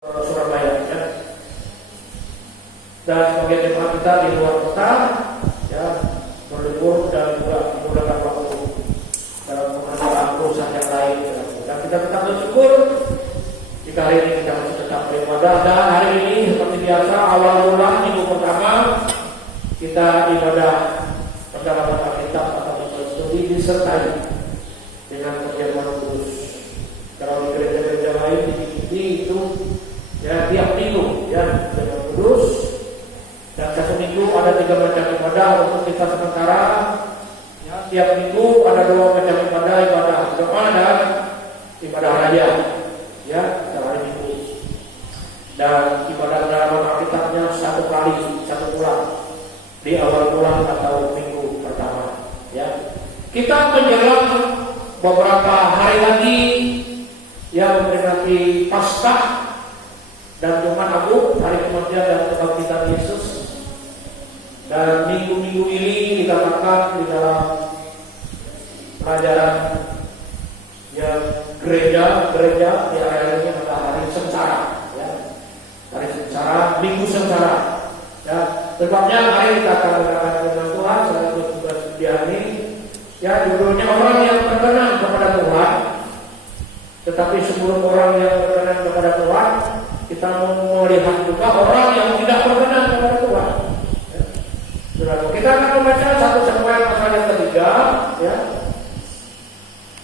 Surabaya ya. Dan sebagai jemaat kita di luar kota ya, berlibur dan juga menggunakan waktu dalam pengerjaan perusahaan yang lain ya. Dan kita tetap bersyukur jika hari ini kita masih tetap beribadah. Dan hari ini seperti biasa awal bulan minggu pertama kita ibadah pendalaman Alkitab atau studi disertai dengan perjamuan kudus. Kalau di gereja-gereja lain di itu ya tiap minggu ya perjamuan kudus, dan satu minggu ada 3 macam ibadah. Untuk kita sementara ya, tiap minggu ada 2 macam ibadah doa dan ibadah raya ya setiap hari minggu, dan ibadah pendalaman Alkitabnya 1 kali 1 bulan di awal bulan atau minggu pertama ya. Kita menjelang beberapa hari lagi yang memperingati Paskah dan Jumat Agung, hari kematian dan kebangkitan Yesus. Dan minggu-minggu ini dikatakan di dalam pelajaran ya gereja di area ini adalah hari sengsara ya. Hari sengsara, minggu sengsara ya. Sebabnya hari kita akan mendengarkan firman Tuhan selama tugas ini ya, judulnya orang yang berkenan kepada Tuhan. Tetapi sebelum orang yang berkenan kepada Tuhan, kita mau melihat juga orang yang tidak berkenan kepada Tuhan ya. Saudara, kita akan membaca 1 Samuel pasal yang ketiga ya,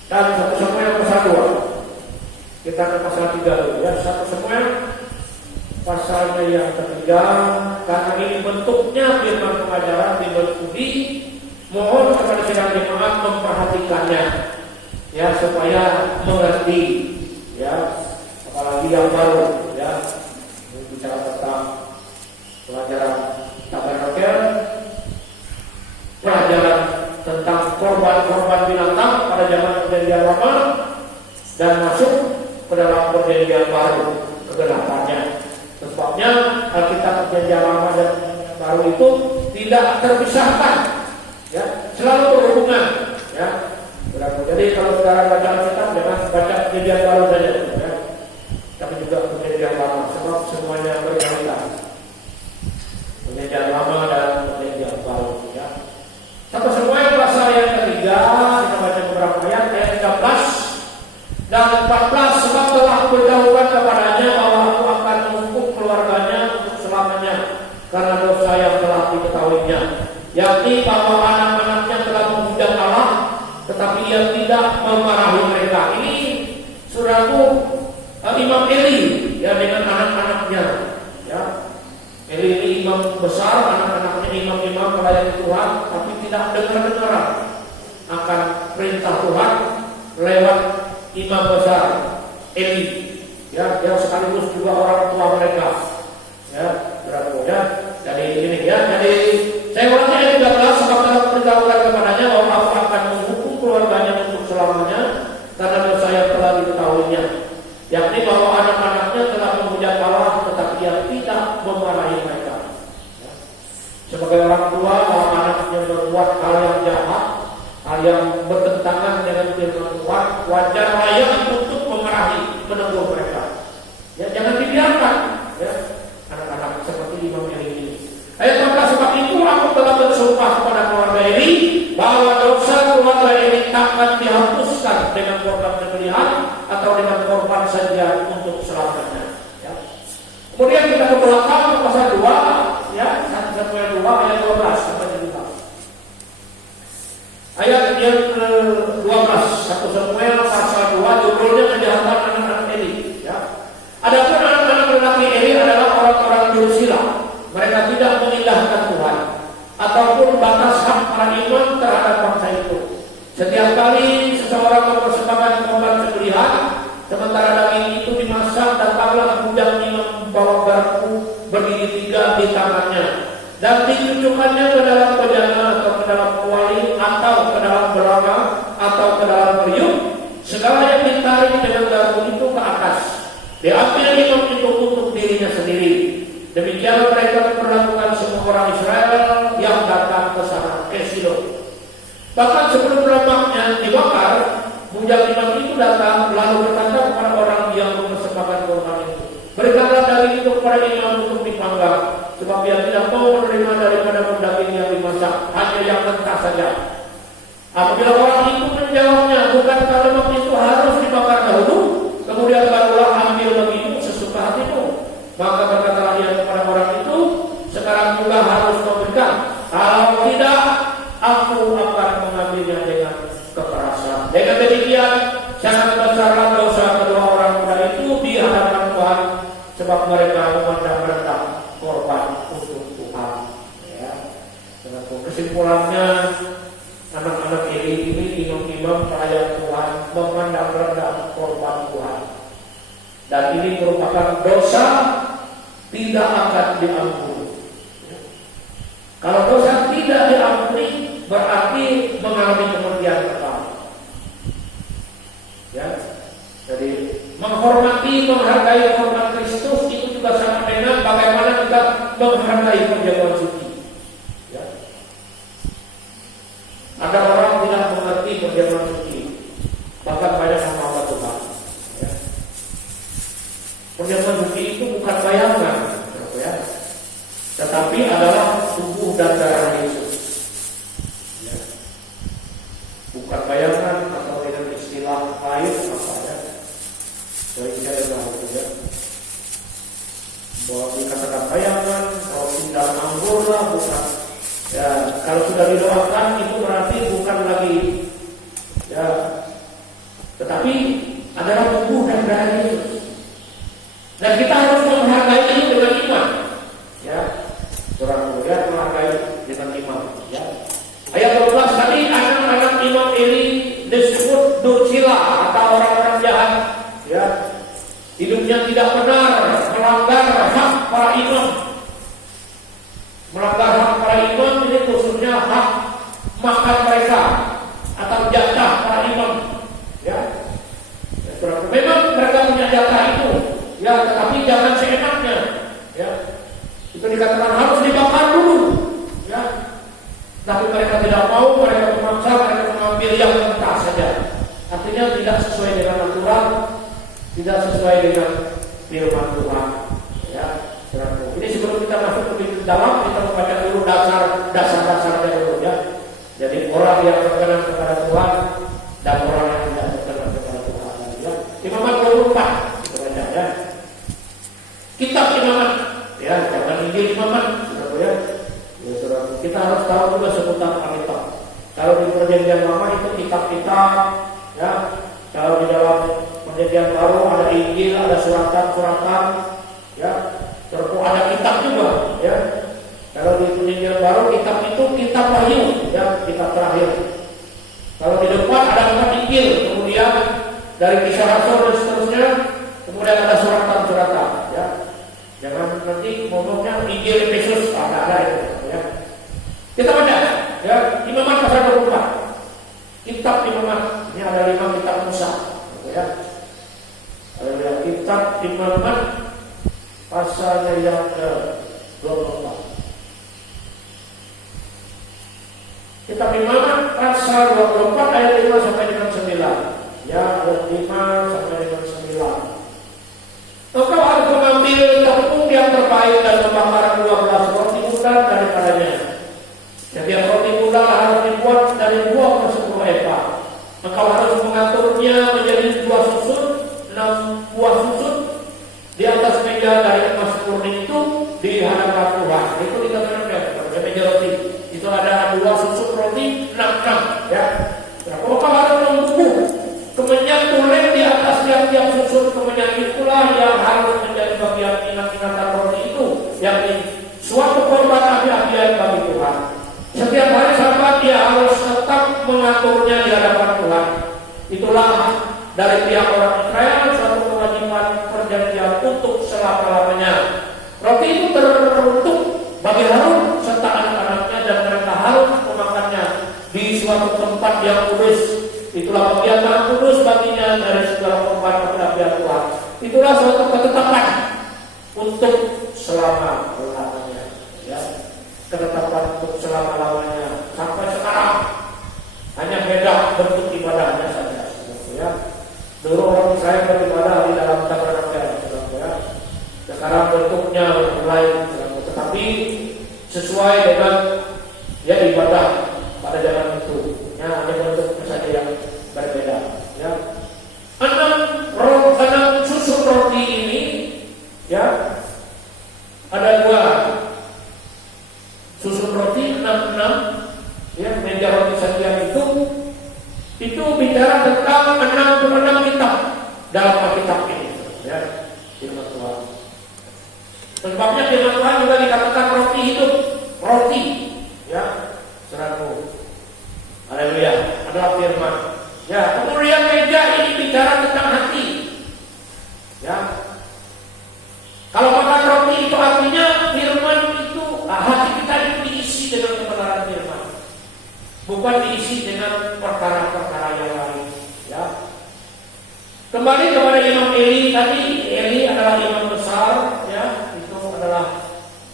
dan 1 Samuel pasal 2. Kita ke pasal 3 dulu ya. 1 Samuel pasalnya yang ketiga. Karena ini bentuknya firman pengajaran di studi, mohon kepada sidang jemaat memperhatikannya ya, supaya mengerti ya, apalagi yang baru ya, bicara tentang pelajaran tabernakel, pelajaran tentang korban binatang pada zaman perjanjian lama dan masuk ke dalam perjanjian baru kegelapannya. Sebabnya Alkitab perjanjian lama dan baru itu tidak terpisahkan ya, selalu berhubungan ya. Jadi kalau saudara baca Alkitab jangan baca perjanjian baru saja ya, tapi juga perjanjian lama, sebab semuanya berkaitan, perjanjian lama dan perjanjian baru ya. Satu Samuel pasal yang ketiga, kita baca beberapa ayat 13 dan 14. Sebab telah beritahukan kepadanya bahwa aku akan menghukum keluarganya untuk selamanya karena dosa yang telah diketahuinya, yakni bahwa anak-anaknya telah menghujat Allah, tetapi ia tidak memarahi mereka. Ini saudaraku, Imam Eli ya dengan anak-anaknya ya. Eli ini imam besar, anak-anaknya imam-imam melayani Tuhan, tapi tidak dengar-dengar akan perintah Tuhan lewat imam besar Eli ya, yang sekaligus juga orang tua mereka ya, berapa ya. Jadi ini ya, jadi saya ulangi ayat 13. Sebab telah beritahukan kepadanya bahwa aku akan menghukum keluarganya untuk selamanya karena dosa yang telah diketahuinya, yakni bahwa anak-anaknya telah menghujat Allah, tetapi ia tidak memarahi mereka ya. Sebagai orang tua, kalau anaknya berbuat hal yang jahat, hal yang bertentangan dengan firman Tuhan, wajar layak untuk memarahi, menegur mereka ya, jangan dibiarkan ya, anak-anak seperti Imam Eli ini. Ayat 14. Sebab itu aku telah bersumpah kepada keluarga Eli bahwa dosa keluarga Eli takkan dihapuskan dengan korban sembelihan atau dengan korban saja untuk selamanya ya. Kemudian kita ke belakang ke pasal 2 ya, 1 Samuel 2 ayat 12 sampai 17. Ayat yang ke-12 1 Samuel pasal 2, judulnya kejahatan anak-anak Eli ya. Adapun anak-anak lelaki Eli adalah orang-orang dursila. Mereka tidak mengindahkan Tuhan ataupun batas hak para imam terhadap bangsa itu. Setiap kali seseorang mempersembahkan korban sembelihan, sementara daging itu dimasak, datanglah budak imam membawa garpu berdiri 3 di tangannya dan dicucukkannya ke dalam bejana atau ke dalam kuali atau ke dalam belanga atau ke dalam periuk. Segala yang ditarik dengan garpu itu ke atas diambil imam itu untuk dirinya sendiri. Demikian mereka memperlakukan semua orang Israel yang datang ke sana, ke Silo. Bahkan sebelum lemaknya dibakar, budak imam itu datang lalu berkata kepada orang yang mempersembahkan korban itu, berikanlah itu kepada imam untuk dipanggang, sebab dia tidak mau menerima daripada daging yang dimasak, hanya yang mentah saja. Apabila orang itu menjawabnya, bukankah lemak itu harus dibakar dahulu, kemudian barulah ambil bagimu sesuka hatimu? Maka berkatalah dia kepada orang itu, sekarang juga harus memberikan. Kalau tidak, aku akan mengambilnya dengan kekerasan. Dengan demikian, sangat besarlah dosa kedua orang muda itu di hadapan Tuhan, sebab mereka memandang rendah korban untuk Tuhan. Ya. Dengan kesimpulannya, anak-anak ini imam-imam pelayan Tuhan memandang rendah korban Tuhan, dan ini merupakan dosa tidak akan diampuni. Kalau dosa tidak diampuni, berarti mengalami kematian kekal. Ya, jadi menghormati, menghargai hormat Kristus itu juga sama dengan bagaimana kita menghargai perjamuan suci. Ya. Ada orang tidak mengerti perjamuan suci, bahkan banyak yang mengapa Tuhan. Ya. Perjamuan suci itu bukan bayangan, ya, tetapi adalah tubuh dan darah Yesus. Ya. Bukan bayangan atau dengan istilah lain apa ya? Baiknya adalah ya. Bahwa dikatakan bayangan, kalau tidak anggur lah bukan. Ya, kalau sudah didoakan itu berarti bukan lagi. Ya, tetapi adalah tubuh dan darah Yesus. Dan kita harus menghargai itu dengan iman. Ya, orang mulia menghargai dengan iman. Ya. Ayat 12 tadi anak-anak imam ini disebut dursila atau orang-orang jahat. Ya, hidupnya tidak benar, melanggar hak para imam. Melanggar hak para imam ini khususnya hak makan mereka atau jatah para imam. Ya, memang mereka punya jatah itu. Ya, tetapi jangan seenaknya. Ya, itu dikatakan harus dibakar dulu. Ya, tapi mereka tidak mau, mereka memaksa, mereka mengambil yang mentah saja. Artinya tidak sesuai dengan aturan, tidak sesuai dengan firman Tuhan. Ya, ini sebelum kita masuk lebih dalam, kita membaca dulu dasar-dasarnya dulu. Ya, jadi orang yang berkenan kepada Tuhan dan orang yang tidak berkenan kepada Tuhan. Ya, Imamat 24 kita baca ya. Kitab Imamat, ya, jangan Injil Imamat, ya. Ya, saudara, kita harus tahu juga seputar Alkitab. Kalau di Perjanjian Lama itu kitab-kitab, ya. Kalau di dalam Perjanjian Baru ada Injil, ada suratan-suratan, ya. Terus ada kitab juga, ya. Kalau di Perjanjian Baru kitab itu kitab Wahyu, ya, kitab terakhir. Kalau di depan ada kitab Injil, kemudian dari Kisah Rasul dan seterusnya, kemudian ada suratan-suratan, ya. Jangan nanti ngomongnya Injil Yesus ada itu, ya. Kita baca, ya, Imamat pasal 24. Kitab Imamat, ini ada 5 kitab Musa, ya. Ada kitab Imamat pasal yang ke-24. Kitab Imamat pasal 24 ayat 5 sampai dengan 9. Ya, ayat 5 sampai dengan 9. Engkau harus mengambil tepung yang terbaik dan membakar 12 roti muda daripadanya. Setiap roti muda harus dibuat dari 2/10 efa. Engkau harus mengaturnya menjadi 2 susut, 6 buah susut di atas meja dari emas murni itu di hadapan Tuhan. Itu dikatakan ya, meja roti. Itu ada 2 susut roti, 6 ya. Engkau harus membubuh kemenyan tulen di atas tiap-tiap susut kemenyan itulah yang harus menjadi bagian ingat-ingatan roti itu, yakni suatu korban api-apian bagi Tuhan. Setiap hari Sabat dia harus tetap mengaturnya di hadapan Tuhan. Itulah dari pihak orang Israel suatu kewajiban perjanjian untuk selama-lamanya. Roti itu teruntuk bagi Harun serta anak-anaknya dan mereka harus memakannya di suatu tempat yang kudus. Itulah bagian yang kudus baginya dari segala korban api-apian Tuhan. Itulah suatu ketetapan untuk selama-lamanya, ya. Ketetapan untuk selama-lamanya sampai sekarang. Hanya beda bentuk ibadahnya saja, ya. Dulu orang Israel beribadah di dalam tabernakel, ya. Sekarang dalam bentuknya lain, tetapi sesuai dengan ya ibadah pada zaman itu. Ya, hanya bentuknya saja yang berbeda. Ya. 6 susun roti ini, ya, ada 2 susun roti 6, ya, meja roti sajian itu bicara tentang 66 kitab dalam Alkitab ini, ya, firman Tuhan. Sebabnya firman Tuhan juga dikatakan roti hidup, roti, ya, saudaraku. Haleluya, adalah firman. Ya, kemudian meja ini bicara tentang hati. Ya. Kalau makan roti itu artinya firman itu, hati kita itu diisi dengan kebenaran firman. Bukan diisi dengan perkara-perkara yang lain. Ya. Kembali kepada Imam Eli tadi, Eli adalah imam besar, ya, itu adalah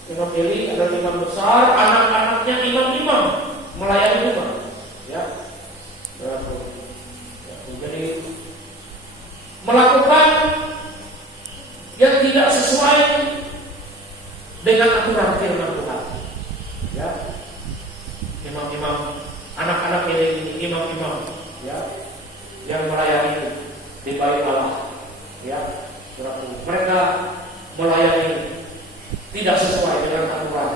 Imam Eli adalah imam besar, anak-anaknya imam-imam melayani rumah. Ya. Jadi melakukan yang tidak sesuai dengan aturan firman Tuhan. Ya. Imam-imam, anak-anak ini imam-imam, ya, yang melayani di bait Allah. Ya. Mereka melayani tidak sesuai dengan aturan.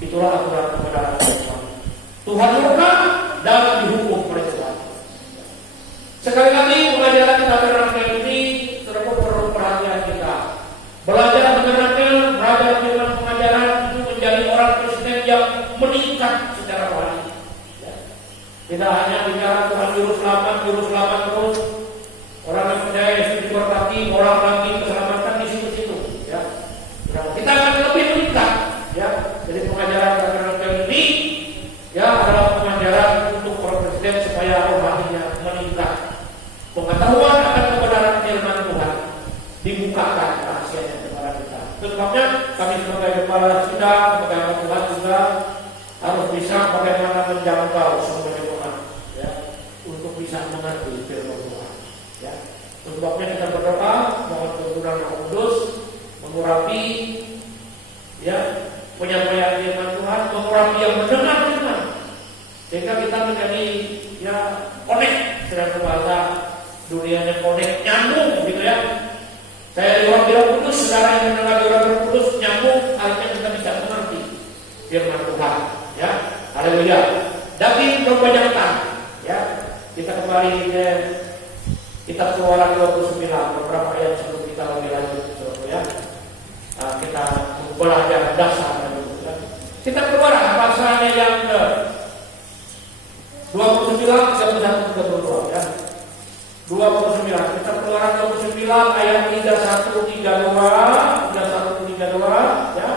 Itulah aturan kebenaran Tuhan. Tuhan murka dan dihukum oleh Tuhan. Sekali lagi pengajaran kita menerangkan ini perlu perhatian kita. Belajar menerangkan, belajar firman pengajaran itu menjadi orang Kristen yang meningkat secara rohani. Ya. Tidak hanya bicara Tuhan juru selamat terus. Orang yang percaya Yesus diberkati, orang lagi keselamatan di situ-situ. Ya. Kita akan lebih meningkat. Ya. Jadi pengajaran menerangkan ini, ya, adalah pengajaran untuk orang Kristen supaya rohaninya meningkat. Pengetahuan akan kebenaran firman Tuhan dibukakan rahasianya kepada kita. Itu sebabnya kami sebagai kepala sidang, sebagai hamba Tuhan juga harus bisa bagaimana menjangkau semua jemaat, ya, untuk bisa mengerti firman Tuhan. Ya. Itu sebabnya kita berdoa mohon tuntunan Roh Kudus mengurapi, ya, penyampaian firman Tuhan, mengurapi yang mendengar firman, sehingga kita menjadi, ya, connect dengan bahasa dunianya, connect, nyambung gitu ya. Saya di ruang Roh Kudus, saudara yang mendengar Roh Kudus nyambung, akhirnya kita bisa mengerti firman Tuhan. Ya, haleluya. Daging domba jantan. Ya, kita kembali ke kitab Keluaran 29, beberapa ayat sebelum kita lebih lanjut, ya. Kita belajar dasar dulu. Ya. Kita Keluaran pasalnya yang ke 29, 31, 32, ya. 29, kita Keluaran 29 ayat 31-32, ya.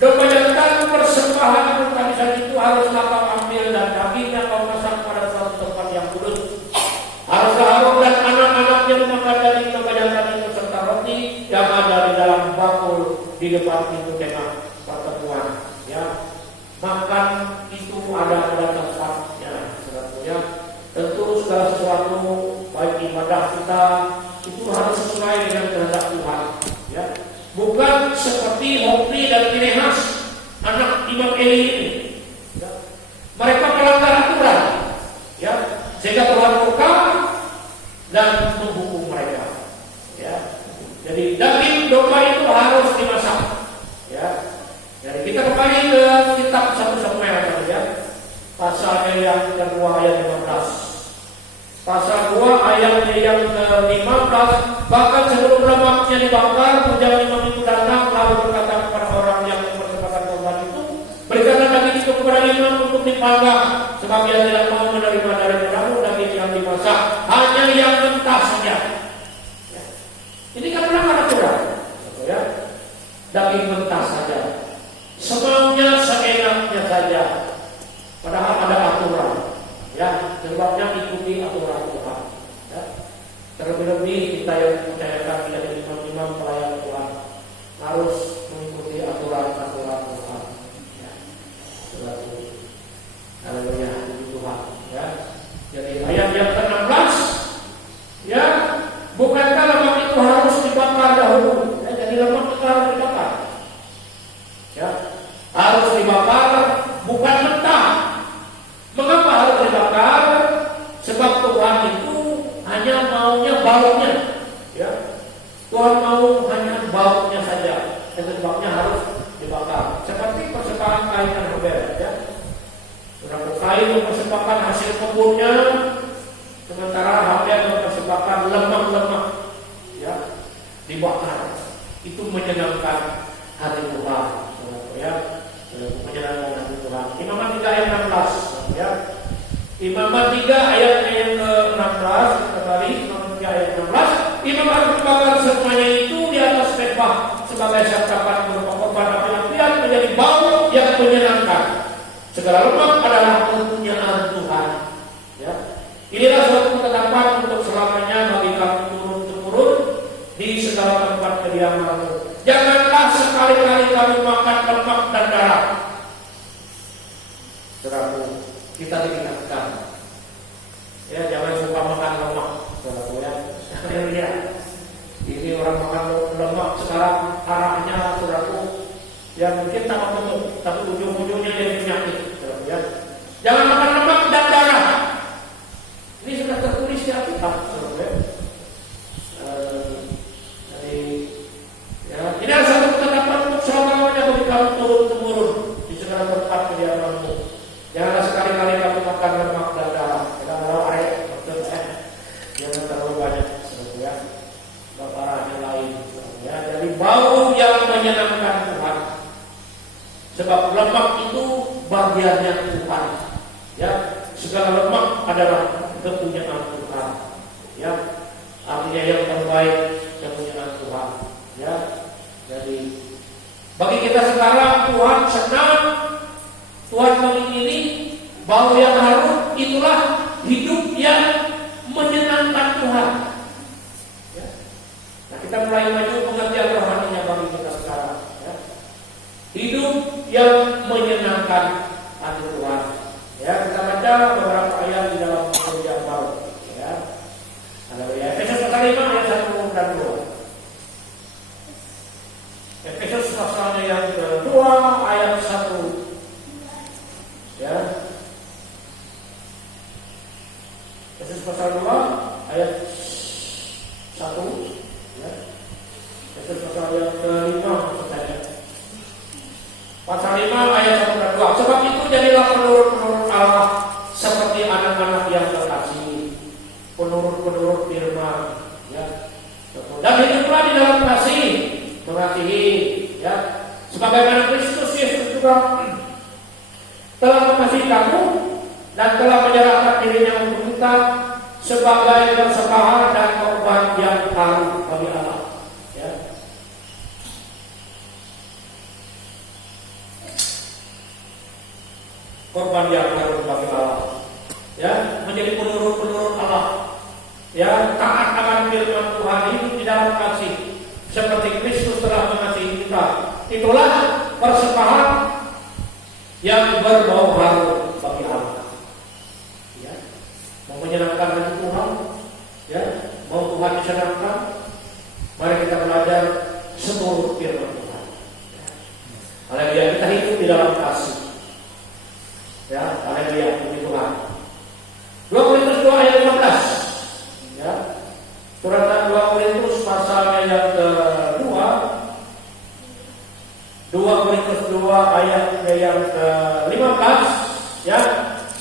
Domba jantan persembahan pertanian itu haruslah kau ambil dan dagingnya kau masak pada suatu tempat yang kudus. Haruslah Harun dan anak-anaknya memakan daging domba jantan itu serta roti yang ada di dalam bakul di depan pintu kemah pertemuan. Ya, makan itu ada pada tempatnya, ya. Tentu segala sesuatu baik ibadah kita itu harus sesuai dengan kehendak Tuhan, ya. Bukan seperti Hofni dan Pinehas, anak Imam Eli ini, ya. Mereka melanggar aturan, ya, sehingga Tuhan murka dan menghukum mereka, ya. Jadi daging domba itu harus dimasak, ya. Jadi kita kembali ke kitab 1 Samuel, ya. Pasalnya yang kedua ayat 15. Pasal 2 ayatnya yang ke-15, bahkan sebelum lemaknya dibakar, pujaan imam itu datang lalu berkata kepada orang yang mempersembahkan korban itu, berikanlah daging itu kepada imam untuk dipanggang, sebab ia tidak mau menerima dari kamu daging yang dimasak, hanya yang mentah saja. Ya. Ini kan melanggar aturan, ya. Daging mentah saja, semaunya seenaknya saja, padahal ada aturan. Ya, sebabnya ikuti aturan Tuhan. Ya. Terlebih-lebih kita yang percayakan menjadi imam-imam pelayan Tuhan harus mengikuti aturan-aturan Tuhan. Ya. Haleluya, puji Tuhan. Ya. Jadi ayat yang ke-16, ya, bukankah lemak itu harus dibakar dahulu? Ya, jadi lemak itu baunya saja, itu sebabnya harus dibakar. Seperti persembahan kain dan Habel, ya. Saudara, kain mempersembahkan hasil kebunnya, sementara Habel mempersembahkan lemak-lemak, ya, dibakar. Itu menyenangkan hati Tuhan, ya, menyenangkan hati Tuhan. Imamat 3 ayat 16, ya. Imamat 3 ayat yang ke-16, kembali Imamat 3 ayat 16. Imam harus membakar semuanya itu di atas mezbah sebagai santapan berupa korban api-apian menjadi bau yang menyenangkan. Segala lemak adalah kepunyaan Tuhan. Ya. Inilah suatu ketetapan untuk selamanya bagi kami turun-temurun di segala tempat kediaman. Janganlah sekali-kali kami makan lemak dan darah. Saudara, kita diingatkan, ya, jangan suka makan lemak, saudara, ya. Ya. Ini orang makan lemak sekarang arahnya, saudaraku, ya mungkin tak gemuk, tapi ujung-ujungnya jadi penyakit, saudara, ya. Jangan makan lemak dan darah. Ini sudah tertulis di Alkitab, saudara, ya. Jadi, ya, ini adalah satu ketetapan untuk selamanya bagi kamu turun-temurun di segala tempat kediamanmu. Janganlah sekali-kali kamu makan lemak dan darah. Kita tahu arek, maksudnya, jangan terlalu banyak, ya. Baparannya lain, ya. Jadi bau yang menyenangkan Tuhan. Sebab lemak itu bagiannya Tuhan, ya. Segala lemak adalah kepunyaan Tuhan, ya. Artinya yang terbaik kepunyaan Tuhan, ya. Jadi bagi kita sekarang Tuhan senang, Tuhan mengingini bau yang harum, itulah hidup yang menyenangkan Tuhan. Ya. Nah, kita mulai maju pengertian rohaninya bagi kita sekarang. Ya. Hidup yang menyenangkan hati Tuhan. Ya, kita baca beberapa ayat di dalam Perjanjian Baru. Ya. Haleluya. Efesus pasal 5 ayat 1 dan 2. Efesus pasalnya yang kedua ayat 1. Ya. Efesus pasal 2 ayat 1, ya. Efesus pasal yang ke-5 maksudnya. Pasal 5 ayat 1 dan 2. Sebab itu jadilah penurut-penurut Allah seperti anak-anak yang terkasih, penurut-penurut firman, ya. Dan hiduplah di dalam kasih, mengasihi, ya. Sebagaimana Kristus Yesus juga telah mengasihi kamu dan telah menyerahkan dirinya untuk kita sebagai persembahan dan korban yang harum bagi Allah. Ya. Korban yang harum bagi Allah. Ya, menjadi penurut-penurut Allah. Ya, taat akan firman Tuhan, hidup di dalam kasih seperti Kristus telah mengasihi kita. Itulah persembahan yang berbau harum bagi Allah. Ya. Mau menyenangkan hati Tuhan, ya, mau Tuhan disenangkan, mari kita belajar seluruh firman Tuhan. Ya. Haleluya, kita hidup di dalam kasih. Ya, haleluya, puji Tuhan. 2 Korintus 2 ayat 15. Ya. Surat 2 Korintus pasalnya yang kedua. 2 Korintus 2 ayat yang ke-15, ya.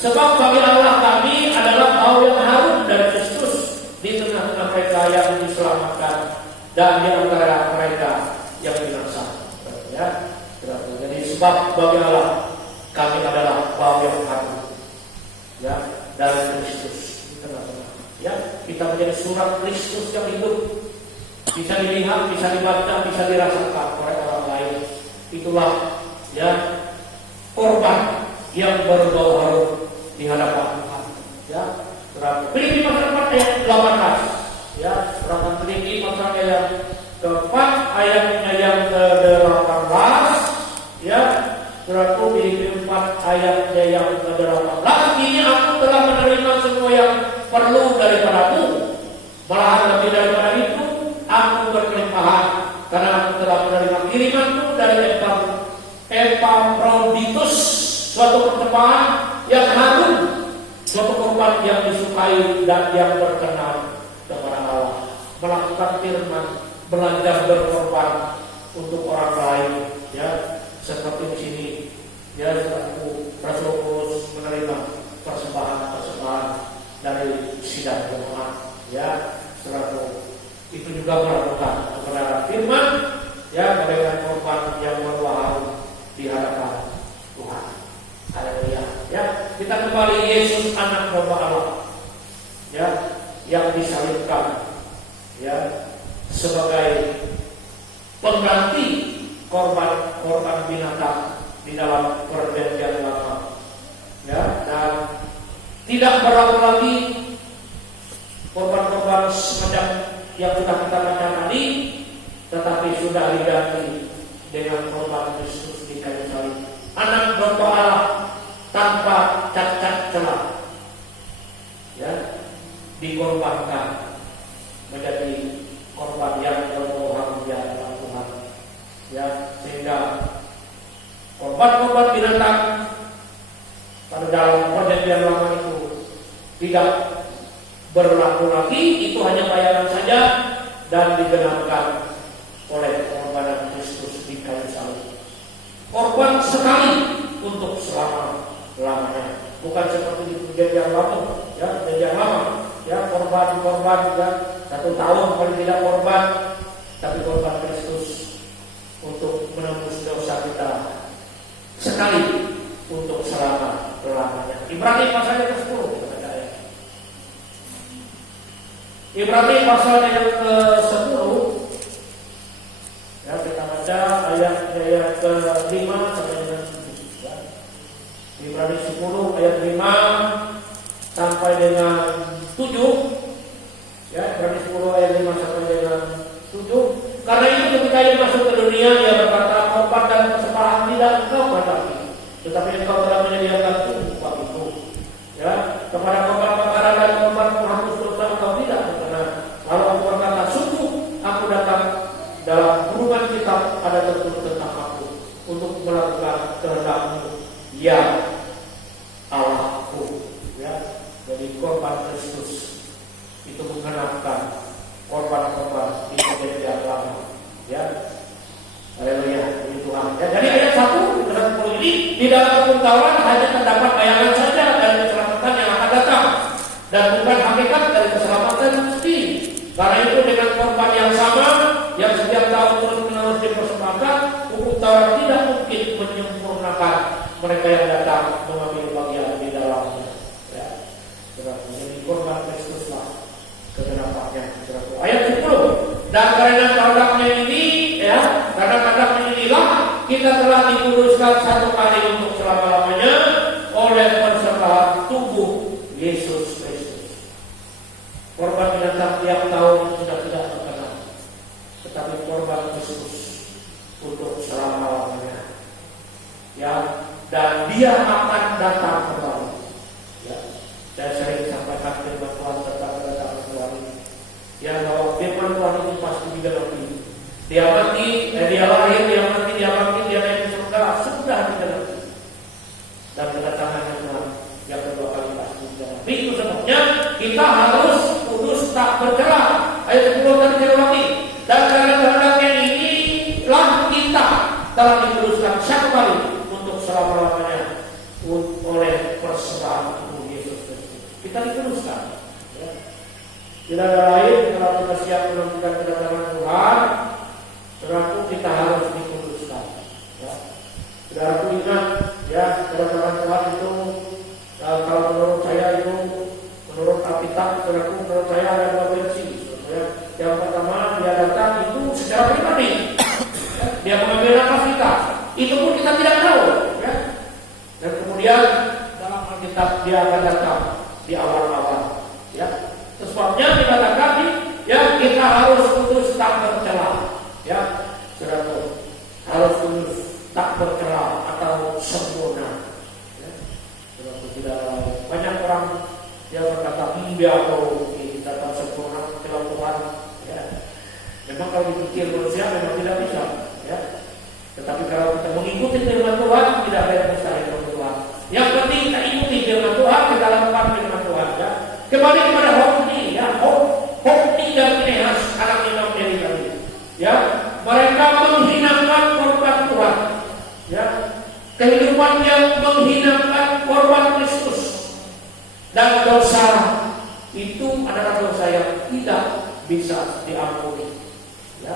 Sebab bagi Allah kami adalah bau yang harum dari Kristus di tengah-tengah mereka yang diselamatkan dan di antara mereka yang binasa. Ya. Jadi sebab bagi Allah kami adalah bau yang harum, ya, dari Kristus di tengah-tengah. Ya, kita menjadi surat Kristus yang hidup. Bisa dilihat, bisa dibaca, bisa dirasakan oleh orang lain. Itulah, ya, korban yang berbau harum di hadapan Tuhan. Ya, Filipi pasal 4 ayat 18. Ya, surat Filipi pasal yang ke-4 ayatnya yang ke-18. Ya, surat Filipi 4 ayatnya yang ke-18. Kini aku telah menerima semua yang perlu daripadamu. Malahan lebih daripada itu, aku berkelimpahan karena aku telah menerima kirimanmu dari Epafroditus, suatu persembahan yang harum, suatu korban yang disukai dan yang berkenan kepada Allah. Melakukan firman belajar berkorban untuk orang lain, ya, seperti di sini, ya, Rasul Paulus menerima persembahan dari sidang jemaat, ya, saudaraku, itu juga melakukan kebenaran firman, ya, bagaikan korban yang berwahyu di hadapan Tuhan. Haleluya, ya. Kita kembali Yesus anak domba Allah, ya, yang disalibkan, ya, sebagai pengganti korban binatang di dalam perjanjian lama, ya, dan tidak berlaku lagi korban-korban semacam yang sudah kita baca tadi, tetapi sudah diganti dengan korban Kristus di kayu salib, anak domba Allah tanpa cacat celah, ya, dikorbankan menjadi korban yang berbohong di hadapan Tuhan, ya, sehingga korban-korban binatang pada dalam perjanjian lama itu tidak berlaku lagi, itu hanya bayaran saja dan digenapkan oleh korban Kristus di kayu salib. Korban sekali untuk selama-lamanya, bukan seperti di perjanjian lama, ya, perjanjian lama, ya, korban ya, 1 tahun paling tidak korban, tapi korban Kristus untuk menembus dosa kita sekali untuk selama-lamanya. Ibrani pasal yang ke-10, Ibrani pasal yang ke-10, ya, kita baca ayat ke-5 sampai dengan 7, ya. Ibrani 10 ayat 5 sampai dengan 7, ya, Ibrani 10 ayat 5 sampai dengan 7. Karena itu ketika ia masuk ke dunia, ia berkata, korban dan persembahan tidak engkau kehendaki, tetapi engkau telah menyediakan tubuh bagiku, ya, kepada korban bakaran dan korban penghapus dosa engkau tidak berkenan. Lalu aku berkata, sungguh aku datang, dalam kurungan kitab ada tertulis tentang aku, untuk melakukan kehendak-Mu, ya Allahku, ya. Jadi korban Kristus itu menggenapkan korban-korban di perjanjian lama, ya. Haleluya, puji Tuhan. Ya, jadi ayat 1 di dalam 10 ini, di dalam hukum Taurat hanya terdapat bayangan saja dari keselamatan yang akan datang, dan bukan hakikat dari keselamatan mesti. Karena itu dengan korban yang sama yang setiap tahun terus-menerus dipersembahkan, hukum Taurat tidak mungkin menyempurnakan mereka yang datang mengambil bagian di dalamnya, ya. Jadi korban Kristuslah kegenapannya. Ayat 10. Dan karena tandanya ini, ya, karena tandanya inilah kita telah dikuduskan satu kali untuk selama-lamanya oleh persembahan tubuh Yesus Kristus. Korban binatang tiap tahun sudah tidak terkenal, tetapi korban Kristus untuk selama-lamanya, ya, dan Dia akan datang kembali, ya. Saya sering sampaikan firman Tuhan tentang kedatangan Tuhan ini, ya, bahwa firman Tuhan itu pasti digenapi. Dia mati, dia lahir, dia mati, dia bangkit, dia naik ke surga, sudah digenapi. Dan kedatangannya Tuhan yang kedua kali pasti digenapi. Itu sebabnya kita harus kudus tak bercela. Ayat 10 tadi saya ulangi. Dan karena kehendaknya inilah kita telah dikuduskan satu kali untuk selama-lamanya oleh persembahan tubuh Yesus Kristus. Kita dikuduskan, ya. Tidak ada lain kalau kita siap menantikan kedatangan Tuhan, saudaraku, kita harus dikuduskan, ya. Saudaraku ingat, ya, kedatangan Tuhan itu, kalau menurut saya itu, menurut Alkitab, saudaraku, menurut saya ada 2 versi, ya. Yang pertama, dia datang itu secara pribadi, ya. Dia mengambil nafas kita, itu pun kita tidak tahu, ya. Dan kemudian dalam Alkitab dia akan datang di awal-awal, ya. Sebabnya dikatakan, ya, kita harus kudus tak bercela, ya, saudaraku, harus kudus tak bercela atau sempurna, ya. Saudaraku, tidak banyak orang yang berkata dia atau kita tak sempurna dalam Tuhan, ya. Memang kalau dipikir manusia memang tidak bisa, ya. Tetapi kalau kita mengikuti firman Tuhan, tidak ada yang mustahil untuk Tuhan. Yang penting kita ikuti firman Tuhan, kita lakukan firman Tuhan, ya. Kembali kepada Hofni, ya, Hofni dan Pinehas, anak Imam Eli tadi. menghinakan korban Tuhan, ya, kehidupan yang menghinakan korban Kristus, dan dosa itu adalah dosa yang tidak bisa diampuni, ya,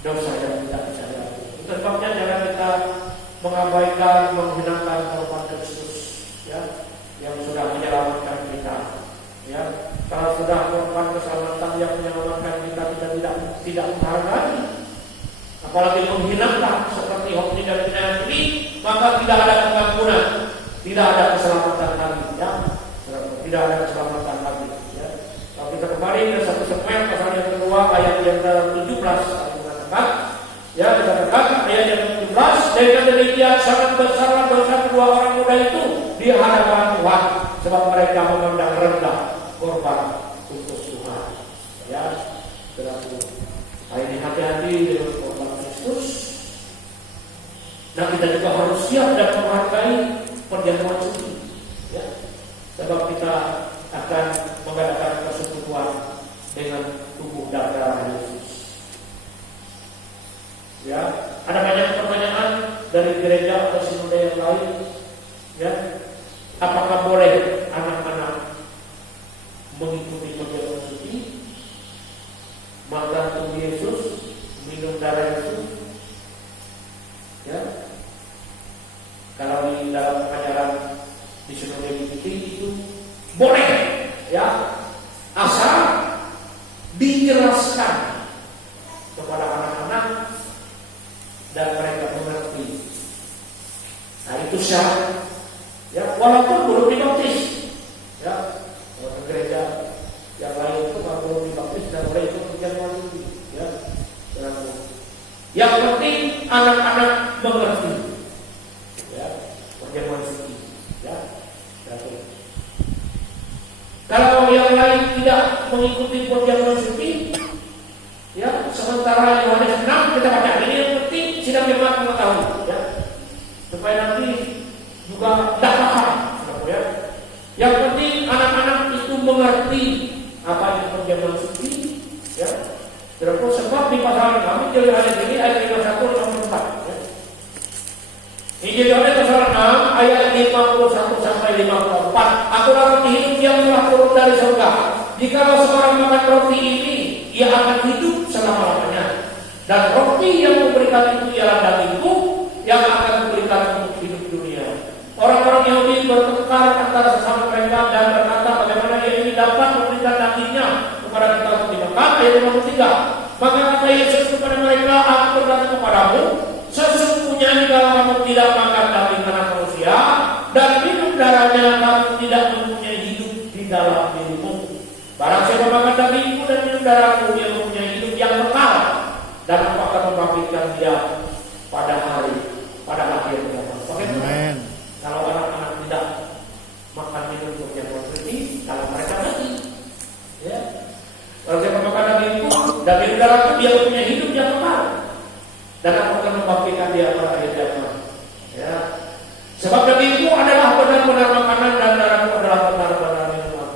dosa yang tidak bisa diampuni. Sebabnya jangan kita mengabaikan, menghinakan korban Kristus, ya, yang sudah menyelamatkan kita, ya. Kalau sudah korban keselamatan yang menyelamatkan kita tidak menghargai, apalagi menghinakan seperti Hofni dan Pinayas ini, maka tidak ada pengampunan, tidak ada keselamatan lagi, ya, tidak ada keselamatan lagi, ya. Kalau kita kembali ke 1 Samuel pasal yang kedua ayat yang ke-17 mengatakan, ya, dikatakan ayat yang ke-17, dengan demikian sangat besar dosa kedua orang muda itu di hadapan Tuhan, sebab mereka memandang rendah korban untuk Tuhan, ya. Berarti ini hati-hati dengan korban Kristus. Dan kita juga harus siap dan menghargai perjamuan suci, ya, sebab kita akan mengadakan persekutuan dengan tubuh dan darah Yesus. Ya, ada banyak pertanyaan dari gereja atau sinode yang lain, ya, apakah boleh anak-anak mengikuti perjamuan suci, makan tubuh Yesus, minum darah Yesus, ya? Kalau di dalam pengajaran di sinode itu boleh, ya, asal dijelaskan kepada anak-anak dan mereka mengerti. Nah, itu syarat, ya, walaupun belum dibaptis, ya. Kalau gereja yang lain itu kalau belum dibaptis dan boleh itu perjamuan suci, ya. Yang penting anak-anak mengerti, ya, perjamuan suci, ya. Kalau yang lain tidak mengikuti perjamuan suci, ya, sementara Yohanes 6 kita baca ini yang penting sidang jemaat mengetahui, ya, supaya nanti juga tidak paham, ya. Yang penting anak-anak itu mengerti apa itu perjamuan suci, ya. Terus sebab di pasal 6 Injil Yohanes ini ayat 51-54, ya. Injil Yohanes pasal 6 ayat 51 sampai 54. Akulah roti hidup yang telah turun dari surga. Jikalau seorang makan roti ini, ia akan hidup selama-lamanya. Dan roti yang memberikan itu ialah dagingku yang akan memberikan untuk hidup dunia. Orang-orang Yahudi bertengkar antara sesama mereka dan berkata bagaimana ia ini dapat memberikan dagingnya kepada kita untuk dimakan. Ayat 53. Maka kata Yesus kepada mereka, aku berkata kepadamu, sesungguhnya jika kamu tidak makan daging anak manusia dan minum darahnya, kamu tidak mempunyai hidup di dalam dirimu. Barang siapa makan dagingku dan minum darahku, dia mempunyai hidup yang kekal, dan aku akan membangkitkan dia pada akhir zaman. Bagaimana kalau anak-anak tidak makan minum perjamuan suci, kalau mereka mati, ya. Kalau siapa makan dagingku dan minum darahku, dia mempunyai hidup yang kekal, dan aku akan membangkitkan dia pada akhir zaman, ya. Sebab dagingku adalah benar-benar makanan dan darahku adalah benar-benar minuman.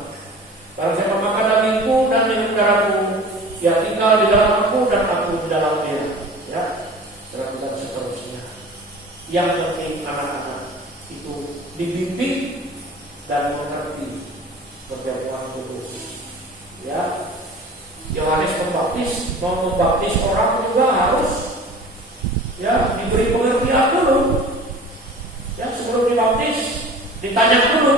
Barang siapa makan dagingku dan minum darahku, dia tinggal di dalam aku dan aku di dalam dia, ya. Dan seterusnya. Yang penting anak-anak itu dibimbing dan mengerti perjamuan kudus, ya. Yohanes Pembaptis mau membaptis orang juga harus, ya, diberi pengertian dulu, ya, sebelum dibaptis ditanya dulu,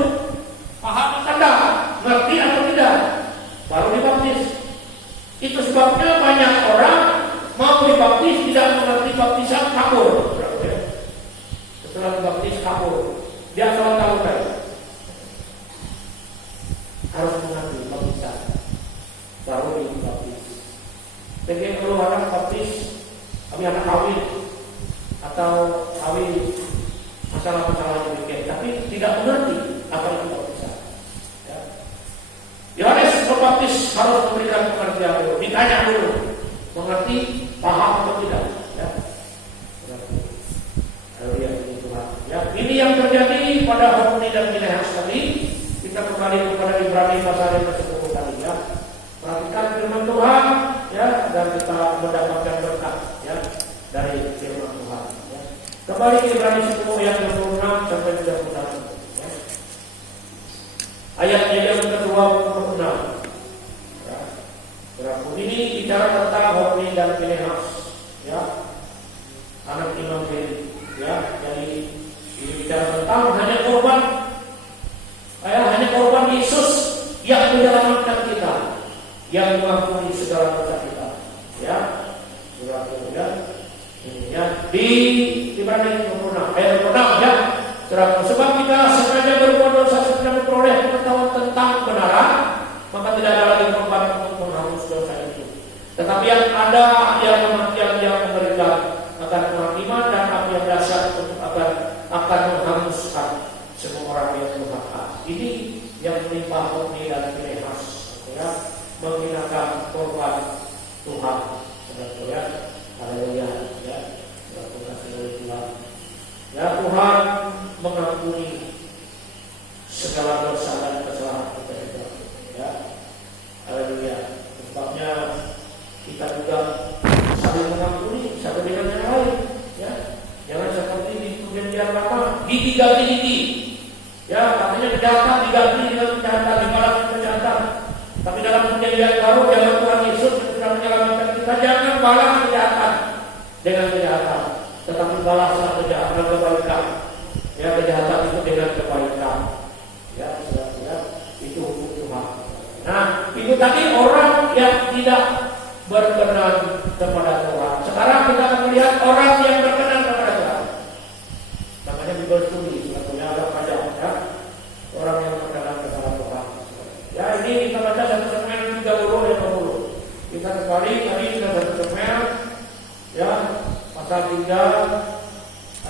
paham atau tidak, ngerti atau tidak, baru dibaptis. Itu sebabnya banyak orang mau dibaptis tidak mengerti baptisan, kabur. Setelah dibaptis kabur, dia asal tahu kan, harus mengerti baptisan, baru dibaptis. Jadi kalau anak baptis, kami anak kawin atau kawin masalah-masalah demikian, tapi tidak mengerti apa itu baptisan, ya. Yohanes Pembaptis harus memberikan pengertian dulu, ditanya dulu, mengerti, paham atau tidak, ya. Ya, ini yang terjadi pada Hofni dan Pinayas tadi. Kita kembali kepada Ibrani pasal yang ke-10 tadi, ya. Perhatikan firman Tuhan, ya, dan kita mendapatkan berkat, ya. Kembali ke Ibrani 10 ayat 26 sampai 31. Ya. Ayatnya yang kedua 26. Ya. Berapun ini bicara tentang Hofni dan Pinehas, ya, anak Imam Heli. Ya, jadi ini bicara tentang hanya korban Yesus yang menyelamatkan kita, yang mengampuni segala dosa kita. Ya, surat kemudian ini ya di Ibrani 26 ayat 26 ya. Sebab kita sengaja berbuat dosa setelah memperoleh pengetahuan tentang kebenaran, maka tidak ada lagi korban untuk menghapus dosa itu. Tetapi yang ada yang kematian yang memberikan akan penghakiman dan api yang dahsyat untuk akan menghanguskan semua orang yang durhaka. Ini yang menimpa Hofni dan Pinehas, ya, menghinakan korban Tuhan. Ya, haleluya, ya, terima kasih Tuhan. Ya, Tuhan mengampuni segala dosa dan kesalahan kita juga. Ya, haleluya. Sebabnya kita juga saling mengampuni satu dengan yang lain. Ya, jangan seperti di perjanjian lama, gigi ganti gigi. Ya, katanya kejahatan diganti dengan kejahatan, dibalas kejahatan. Tapi dalam perjanjian baru, zaman Tuhan Yesus yang sudah menyelamatkan kita, jangan balas kejahatan dengan kejahatan, tetapi balaslah kejahatan kebaikan. Ya, kejahatan itu dengan kebaikan. Ya, itu hukum Tuhan. Nah, itu tadi orang yang tidak berkenan kepada Tuhan. Sekarang kita akan melihat orang yang berkenan kepada Tuhan. Namanya Bible Study, sebetulnya ada pajak, ya. Orang yang berkenan kepada Tuhan. Ya, ini kita baca 1 Samuel 30 ayat 20. Kita kembali tadi sudah 1 Samuel, ya, pasal 3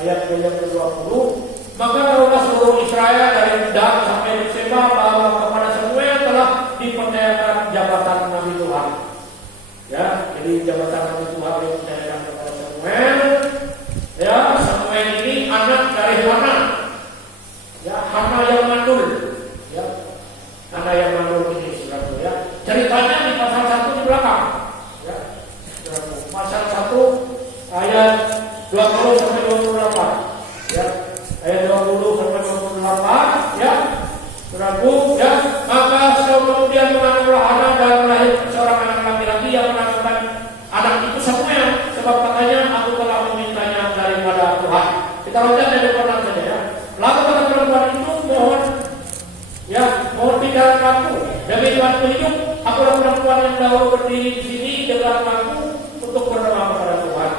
ayat yang ke-20. Maka tahulah seluruh Israel dari Dan sampai Berseba bahwa kepada Samuel telah dipercayakan jabatan Nabi Tuhan. Ya, jadi jabatan Nabi Tuhan dipercayakan kepada Samuel. Ya, Samuel ini anak dari Hana. Ya, Hana yang mandul. Ya, Hana yang mandul ini, saudara, ya. Ceritanya di pasal 1 di belakang. Ya, pasal 1 ayat 20 sampai 28. Ya, ayat 20 sampai 28. Ya, saudaraku, ya. Maka kemudian mengandunglah Hana dan lahir seorang anak laki-laki yang menamakan anak itu Samuel, sebab katanya aku telah memintanya daripada Tuhan. Kita baca dari depan saja, ya. Lalu kata perempuan itu, mohon tinggalkan aku demi Tuhanku hidup. Aku adalah perempuan yang dahulu berdiri di sini dengan aku untuk berdoa kepada Tuhan.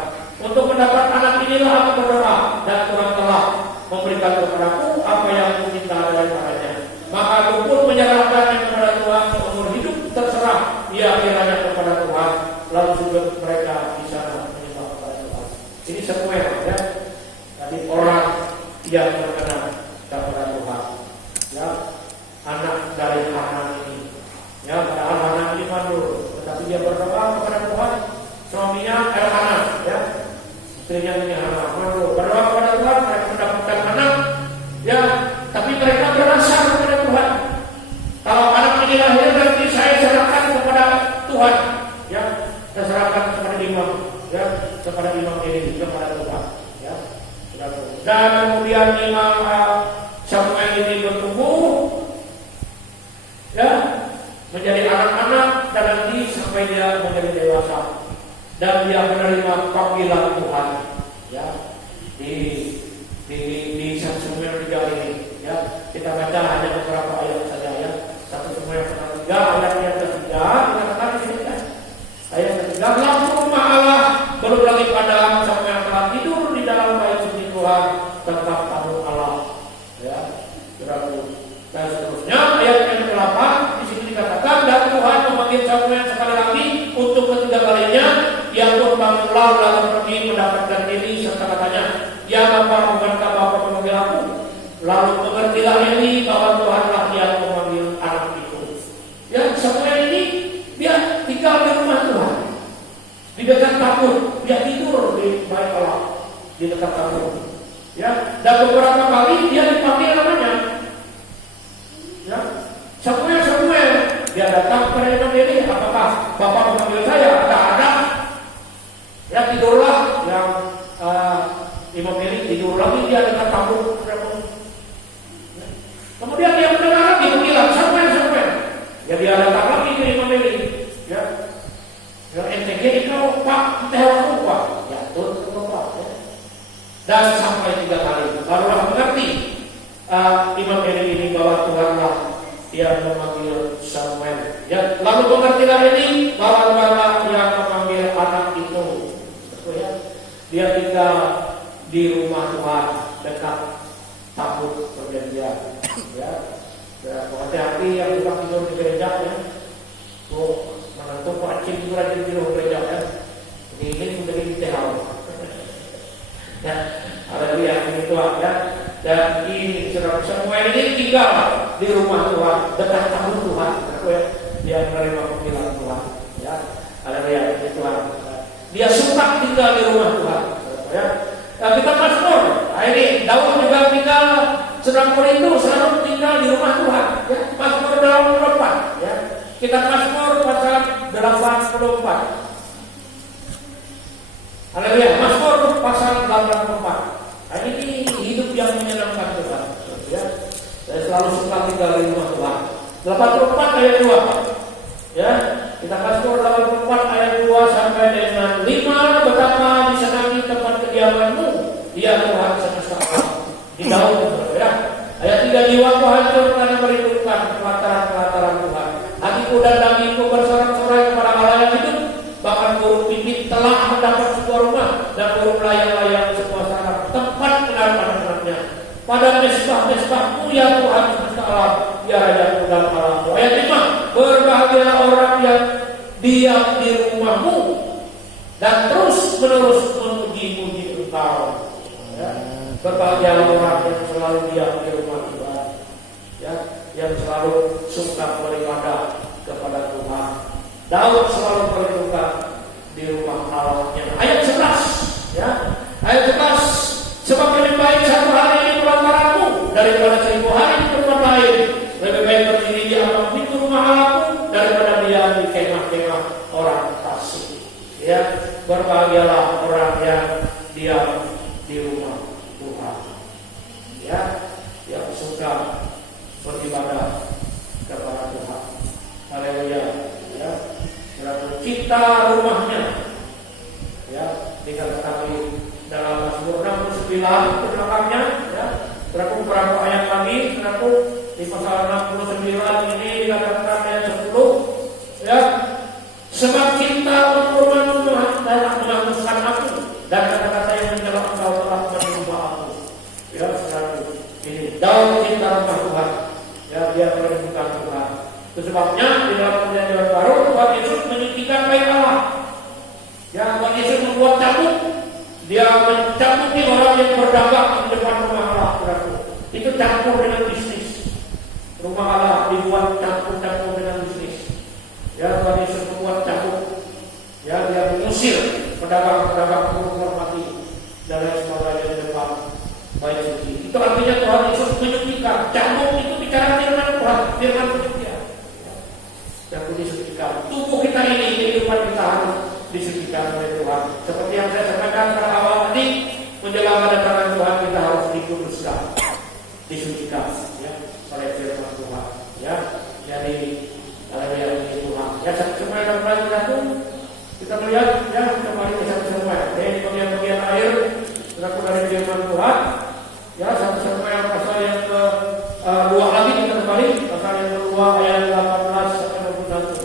Untuk mendapat anak inilah aku berdoa, dan Tuhan telah memberikan kepadaku apa yang aku minta daripadanya. Maka aku pun menyerahkannya kepada Tuhan seumur hidup, terserah ia kiranya kepada Tuhan. Lalu juga mereka bisa menyembah kepada Tuhan. Ini Samuel, ya. Tadi orang yang berkenan kepada Tuhan. Ya, anak dari Hana ini. Ya, padahal Hana ini mandul, tetapi dia berdoa kepada Tuhan. Suaminya Elkanah, ya. Istrinya ini Hana mandul, berdoa kepada Tuhan, mereka mendapatkan anak. Ya, tapi mereka berasa kepada Tuhan. Kalau anak ini lahir nanti saya serahkan kepada Tuhan. Ya, saya serahkan kepada imam. Ya, kepada imam ini, kepada Tuhan. Ya, dan kemudian imam Samuel ini bertumbuh, ya, menjadi anak-anak dan nanti sampai dia menjadi dewasa dan dia menerima panggilan Tuhan. Ya, di 1 Samuel 3 ini, ya, kita baca hanya beberapa ayat saja, ya. 1 Samuel 3 ayat yang ketiga dikatakan di sini, kan? Ayat ketiga, langsung rumah Allah baru lagi pada Samuel telah tidur di dalam bait suci Tuhan tempat tamu Allah. Ya, dan seterusnya ayat yang ke-8 di sini dikatakan, dan Tuhan memanggil Samuel sekali lagi untuk ketiga kalinya. Ia pun bangunlah lalu pergi mendapatkan diri serta katanya, ya Bapa, bukankah Bapa memanggil aku? Lalu mengertilah Eli bahwa Tuhanlah yang memanggil anak itu. Ya, Samuel ini dia tinggal di rumah Tuhan, di dekat tabur, dia tidur di bait Allah, di dekat tabur. Ya, dan beberapa kali dia dipanggil namanya. Ya, Samuel, dia datang kepada Imam Eli, apakah Bapak memanggil saya? Tak ada. Ya, tidurlah yang Imam Eli dan sampai 3 kali. Barulah mengerti Imam Eli ini bahwa Tuhanlah yang memanggil Samuel. Ya, lalu mengertilah ini bahwa Tuhanlah yang memanggil anak itu. Ya. Dia tinggal di rumah Tuhan dekat tabut perjanjian. Ya, hati-hati yang tukang tidur di gereja ya. Menentu kucing itu rajin tidur di gereja ya. Ini menjadi detail. Ya, haleluya ini Tuhan ya. Dan ini Samuel ini tinggal di rumah Tuhan dekat tabut Tuhan. Ya. Dia menerima panggilan Tuhan. Ya, haleluya ini Tuhan. Dia suka tinggal di rumah Tuhan. Ya. Kita Mazmur. Ini Daud juga tinggal sedang itu selalu tinggal di rumah Tuhan. Ya. Mazmur 84. Ya. Kita Mazmur pasal 84. Haleluya. Mazmur pasal 84. Nah, ini hidup yang menyenangkan Tuhan. Ya. Saya selalu suka tinggal di rumah Tuhan. 84 ayat 2. Ya. Kita Mazmur 84 ayat 2 sampai dengan 5. Betapa disenangi tempat kediamanmu, ya Tuhan semesta alam. Di Daud ya. Ayat 3, jiwaku hancur karena merindukan pelataran-pelataran Tuhan. Hatiku dan dagingku bersorak-sorai kepada Allah yang hidup. Bahkan burung pipit telah mendapat sebuah rumah, dan burung layang-layang sebuah sarang tempat anak-anaknya. Pada mesbah-mesbahmu ya Tuhan semesta alam, ya Rajaku dan Allahku. Ayat 5, berbahagialah orang yang diam di rumahmu dan terus menerus memuji-muji Engkau. Ya. Berbahagialah orang yang selalu diam di rumah Tuhan, ya, yang selalu suka beribadah kepada Tuhan. Daud selalu berduka di rumah Allahnya. Ayat 11, ya, ayat 11, sebab lebih baik 1 hari di pelantaranmu daripada 1000 hari di tempat lain. Lebih baik berdiri di atas pintu rumah Allahku daripada diam di kemah-kemah orang fasik. Ya, berbahagialah orang yang diam di rumah Tuhan. Ya, yang suka beribadah kepada Tuhan. Haleluya. Ya, cipta rumahnya. Ya, dikatakan dalam Mazmur 69 belakangnya. Ya, berapa ayat lagi? Di pasal 69 ini dikatakan ayat 10. Ya. Sebab cinta untuk Tuhan telah menghanguskan aku, dan kata-kata yang mencela Engkau telah menyembah aku. Ya, saudaraku, ini Daud cinta rumah Tuhan. Ya, dia merindukan Tuhan. Itu sebabnya di dalam perjanjian baru Tuhan Yesus meninggikan bait Allah. Ya, Tuhan Yesus membuat cambuk. Dia mencabuti orang yang berdagang di depan rumah Allah. Saudaraku, itu campur dengan bisnis. Rumah Allah dibuat campur-campur dengan bisnis. Ya, Tuhan Yesus membuat cambuk. Ya, dia mengusir pedagang-pedagang burung mati dan lain sebagainya di depan bait suci. Itu artinya Tuhan Yesus menyucikan. Cambuk itu bicara firman Tuhan, firman kesucian. Yang disucikan. Tubuh kita ini, kehidupan kita harus disucikan oleh Tuhan. Seperti yang saya sampaikan pada awal tadi, menjelang kedatangan Tuhan kita harus dikuduskan, disucikan, ya, oleh firman Tuhan. Ya, jadi haleluya Tuhan. Ya, semua yang satu kita melihat, ya, kembali ke semua. Ini bagian-bagian air berlaku dari firman Tuhan. Ya, semua yang pasal yang ke 2 lagi kita kembali pasal yang kedua ayat 18 sampai 21.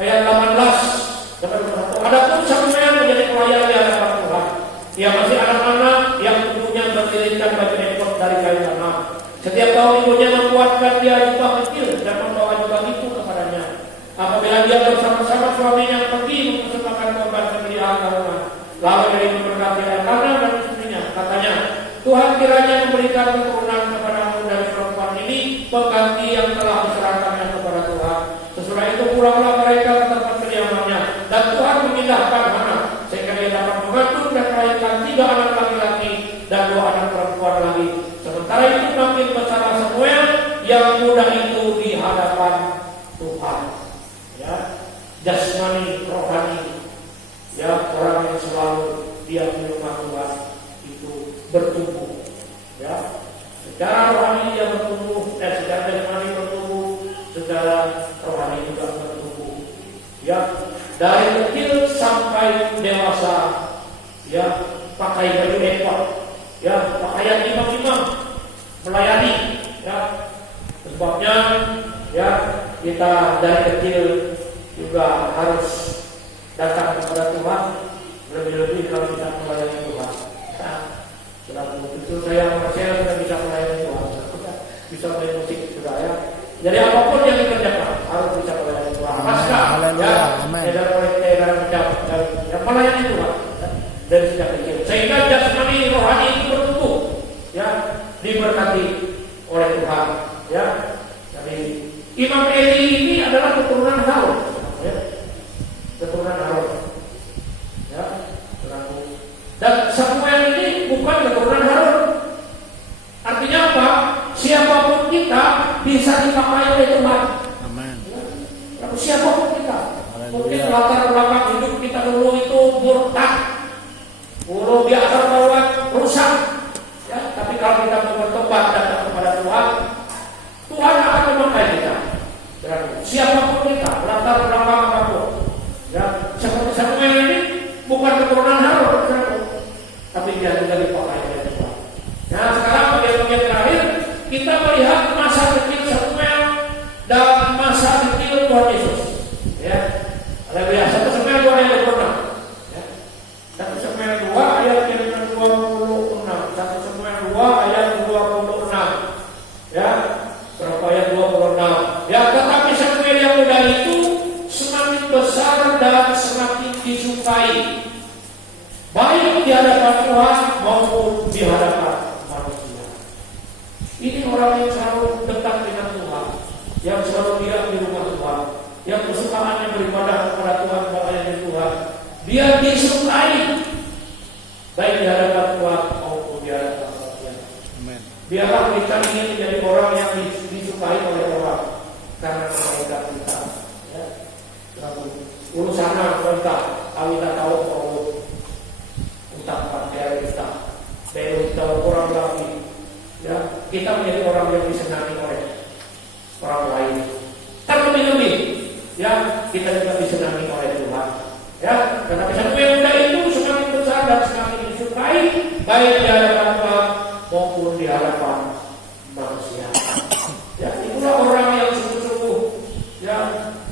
Ayat 18 sampai 21. Adapun Samuel menjadi pelayan di hadapan Tuhan. Ia masih anak-anak yang tubuhnya berdirikan baju ekor dari kayu tanah. Setiap tahun ibunya membuatkan dia jubah kecil dan membawa jubah itu kepadanya. Apabila dia bersama-sama suaminya pergi mempersembahkan korban sembelihan tahunan, lalu dia memberkati Elkana dan istrinya. Katanya, Tuhan kiranya memberikan keturunan kepadamu dari perempuan ini pengganti yang telah diserahkannya kepada Tuhan. Sesudah itu pulanglah mereka ke tempat kediamannya, dan Tuhan memindahkan Hana sehingga dia dapat mengandung dan melahirkan 3 anak laki-laki dan 2 anak perempuan lagi. Sementara itu makin besar Samuel yang muda itu di hadapan Tuhan. Ya, jasmani, rohani, ya, orang yang selalu diam di rumah Tuhan itu bertumbuh. Ya, secara rohani dia bertumbuh, secara jasmani bertumbuh, secara rohani juga bertumbuh. Ya, dari kecil sampai dewasa, ya, pakai baju ekor, ya, pakaian imam-imam melayani, ya. Sebabnya, ya, kita dari kecil juga harus datang kepada Tuhan, lebih-lebih kalau kita melayani Tuhan. Nah, itu saya percaya sudah bisa melayani Tuhan, bisa main musik juga, ya. Jadi apapun yang dikerjakan harus bisa melayani Tuhan. Pasca, ya, ya, melayani Tuhan, ya, dari sejak kecil, sehingga jasmani rohani itu bertumbuh, ya, diberkati oleh Tuhan, ya. Jadi Imam Eli ini adalah keturunan Harun, ya, keturunan Harun, ya, dan Samuel ini bukan keturunan Harun. Artinya apa? Siapapun kita bisa dipakai oleh Tuhan. Amin. Ya, siapapun kita. Mungkin latar belakang hidup kita dulu itu murtad, dulu biasa melawan rusak, ya. Tapi kalau kita mau bertobat datang kepada Tuhan, Tuhan akan memakai kita. Dan siapapun kita, latar belakang apapun, ya. Seperti Samuel ini bukan keturunan Harun, tapi dia juga dipakai oleh Tuhan. Nah, sekarang bagian-bagian terakhir kita melihat masa kecil Samuel dan masa kecil Tuhan Yesus, ya. Haleluya. 1 Samuel 2 ayat 26, ya. 1 Samuel 2 ayat 26. 1 Samuel 2 ayat 26, ya. Berapa ayat 26? Ya, tetapi Samuel yang muda itu semakin besar dan semakin disukai, baik di hadapan Tuhan maupun di hadapan manusia. Ini orang yang selalu dekat dengan Tuhan, yang selalu diam di rumah Tuhan, yang kesukaannya beribadah kepada Tuhan, melayani Tuhan. Dia disukai, baik di hadapan Tuhan maupun di hadapan manusia. Biarlah kita ingin menjadi orang yang disukai oleh orang karena kebaikan kita, ya. Urusan kita, kita tahu bahwa ucapan kita, kita orang lagi, ya. Kita menjadi orang yang disenangi oleh orang lain. Terlebih-lebih, ya, kita juga disenangi oleh Tuhan, ya. Karena Samuel muda itu semakin besar dan semakin disukai, baik di hadapan Tuhan maupun di hadapan manusia. Ya, itulah orang yang sungguh-sungguh, ya,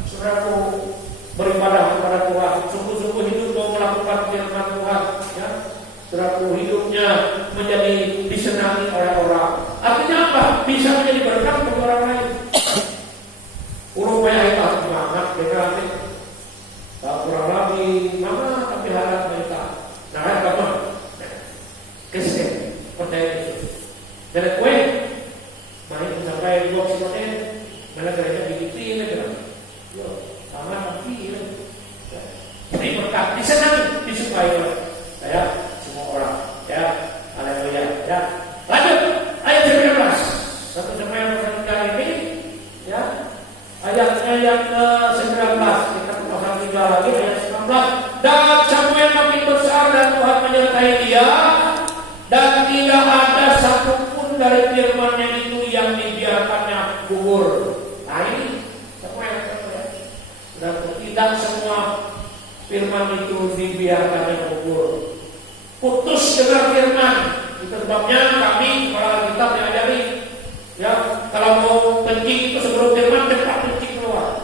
saudaraku, beribadah kepada Tuhan, sungguh-sungguh hidup mau melakukan firman Tuhan, ya. Saudaraku, hidupnya menjadi disenangi oleh orang. Artinya apa? Bisa menjadi berkat bagi orang lain. Urupnya itu semangat, deklarasi. Tak kurang lagi, mama tapi harap mereka. Nah, apa? Kesehatan, percaya Yesus. Dari kue, main sampai 2 menit, mana kerja bikin kan? Yo, sama nanti, ya. Ini berkat, disenangi, disukai oleh saya semua orang, ya. Haleluya, ya. Lanjut ayat 19. 1 Samuel kali ini, ya. Ayatnya yang ke-19. Kita ke pasal 3 lagi ayat 19. Dan Samuel makin besar dan Tuhan menyertai dia, dan tidak ada satupun dari firman-Nya itu yang dibiarkannya gugur. Nah, ini Samuel, dan tidak semua firman itu dibiarkannya gugur. Putus dengar firman. Itu sebabnya kami para kita diajari, ya, kalau mau kencing itu sebelum firman cepat kencing keluar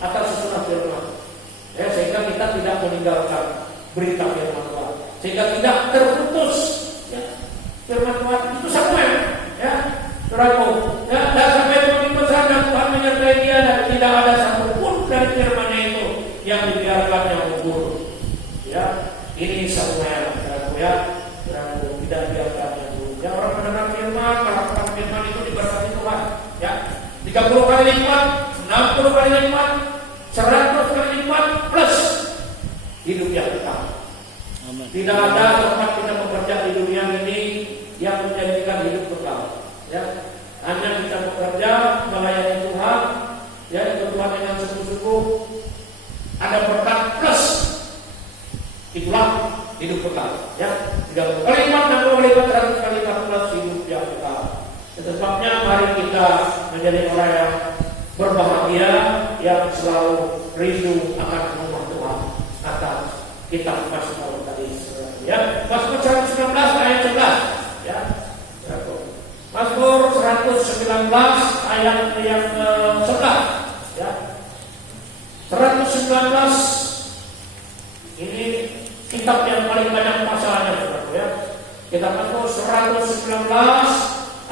atau sesudah firman, ya, sehingga kita tidak meninggalkan berita firman Tuhan, sehingga tidak terputus, ya, firman Tuhan. Itu Samuel, ya, saudaraku, ya. Dan sampai makin besar dan Tuhan menyertai dia, dan tidak ada satupun dari firman-Nya itu yang dibiarkannya gugur, ya. Ini Samuel, saudaraku, ya. Saudaraku, tidak biarkannya gugur. Ya, orang mendengar firman, melakukan firman itu diberkati Tuhan, ya. 30 kali lipat, 60 kali lipat, 100 kali lipat, plus hidup yang kekal. Tidak ada tempat kita bekerja di dunia ini yang menjadikan hidup kekal, ya. Hanya kita bekerja melayani Tuhan, ya, itu Tuhan dengan sungguh-sungguh, ada berkat plus, itulah hidup kekal, ya. 30 kali lipat, 60 kali lipat, 100 kali lipat plus hidup yang kekal. Sebabnya mari kita menjadi orang yang berbahagia, yang selalu rindu akan rumah Tuhan. Kata kita pas tahun tadi, ya. Pas 119 ayat yang ke-11 ya. 119 ini kitab yang paling banyak pasalnya Saudara ya. Kita masuk 119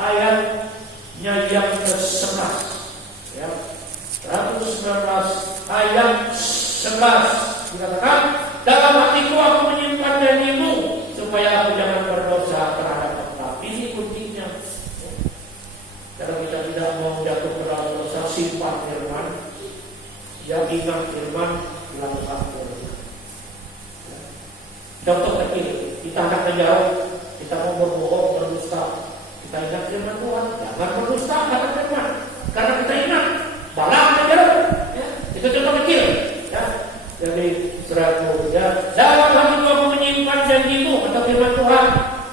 ayatnya yang ke-11 ya. 119 ayat 11 dikatakan, dalam hatiku aku menyimpan janjimu supaya aku jangan berdosa terhadap engkau. Ini kuncinya. Kalau kita tidak mau jatuh ke dalam dosa, simpan firman. Yang ingat firman, lakukan firman. Contoh kecil, kita hendak menjauh, kita mau berbohong, berdusta, kita ingat firman Tuhan, jangan berdusta, kata firman. Karena kita ingat, balang menjauh. Ya, itu contoh kecil. Ya. Jadi seratus ya, dalam hatiku aku menyimpan janjimu kata firman Tuhan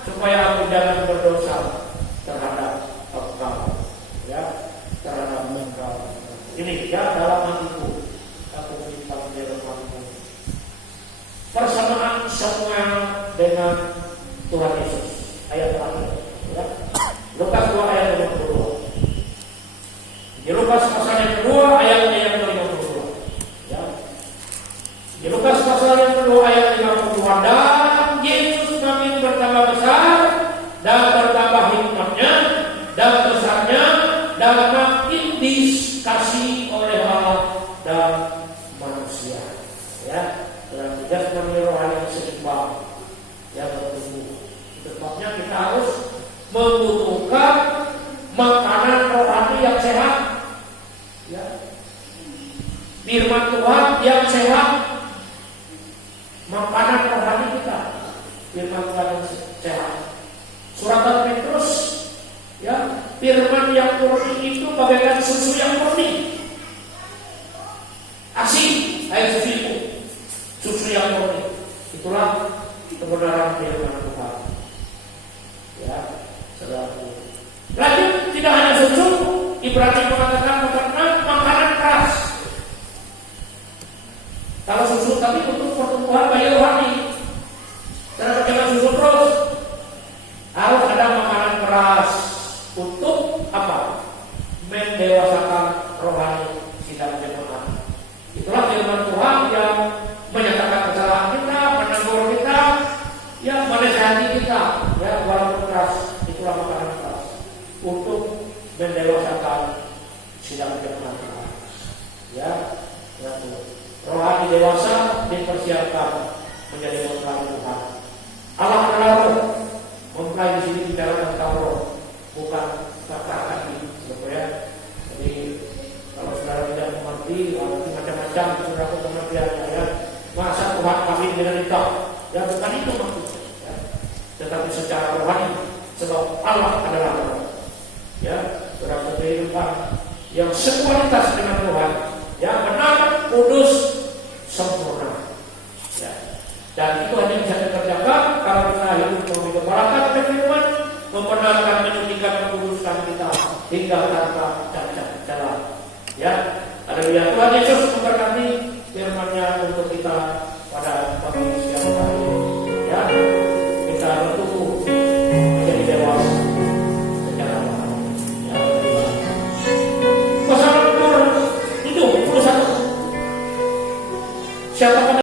supaya aku jangan berdosa terhadap engkau ya, terhadap engkau. Ini ya, dalam hatiku aku menyimpan janjimu. Persamaan semua dengan Tuhan Yesus. Ayat terakhir ya. Lukas 2 ayat 52. Di Lukas pasal yang kedua ayatnya yang ke-52 ya. Di Lukas pasal yang kedua ayat 52, dan Yesus makin bertambah besar dan bertambah hikmatnya dan besarnya dan makin dikasihi oleh Allah dan manusia. Ya, dan jasmani rohani yang seimbang yang bertumbuh. Sebabnya kita harus membutuhkan makanan rohani yang sehat. Ya. Firman Tuhan yang sehat. Makanan rohani kita, firman Tuhan yang sehat. Suratan Petrus, ya, firman yang murni itu bagaikan susu yang murni. Asin, air susu itu, susu yang murni. Itulah kebenaran firman Tuhan. Ya, saudaraku. Lanjut, tidak hanya susu, Ibrani mengatakan makanan keras. Kalau susu tapi untuk pertumbuhan bayi rohani. Karena jangan susu terus. Harus ada makanan keras untuk apa? Mendewasakan rohani sidang jemaat. Itulah firman Tuhan yang menyatakan kesalahan kita, menegur kita, yang menasihati kita. Ya, walaupun keras, itulah makanan keras untuk mendewasakan sidang jemaat. Ya, ya. Rohani dewasa dipersiapkan menjadi mempelai Tuhan. Allah adalah roh. Mempelai di sini bicara tentang roh, bukan kata kaki, ya. Jadi kalau saudara tidak mengerti, macam-macam saudara pengertiannya ya. Masa Tuhan kawin dengan kita? Ya bukan itu maksudnya. Ya. Tetapi secara rohani, sebab Allah adalah roh. Ya, saudara kehidupan yang sekualitas dengan Tuhan. Yang benar, kudus, sempurna. Ya. Dan itu hanya bisa dikerjakan kalau kita hidup memberi keberatan dan firman, membenarkan, menyucikan, menguduskan kita hingga tanpa cacat celah. Ya, ada Tuhan Yesus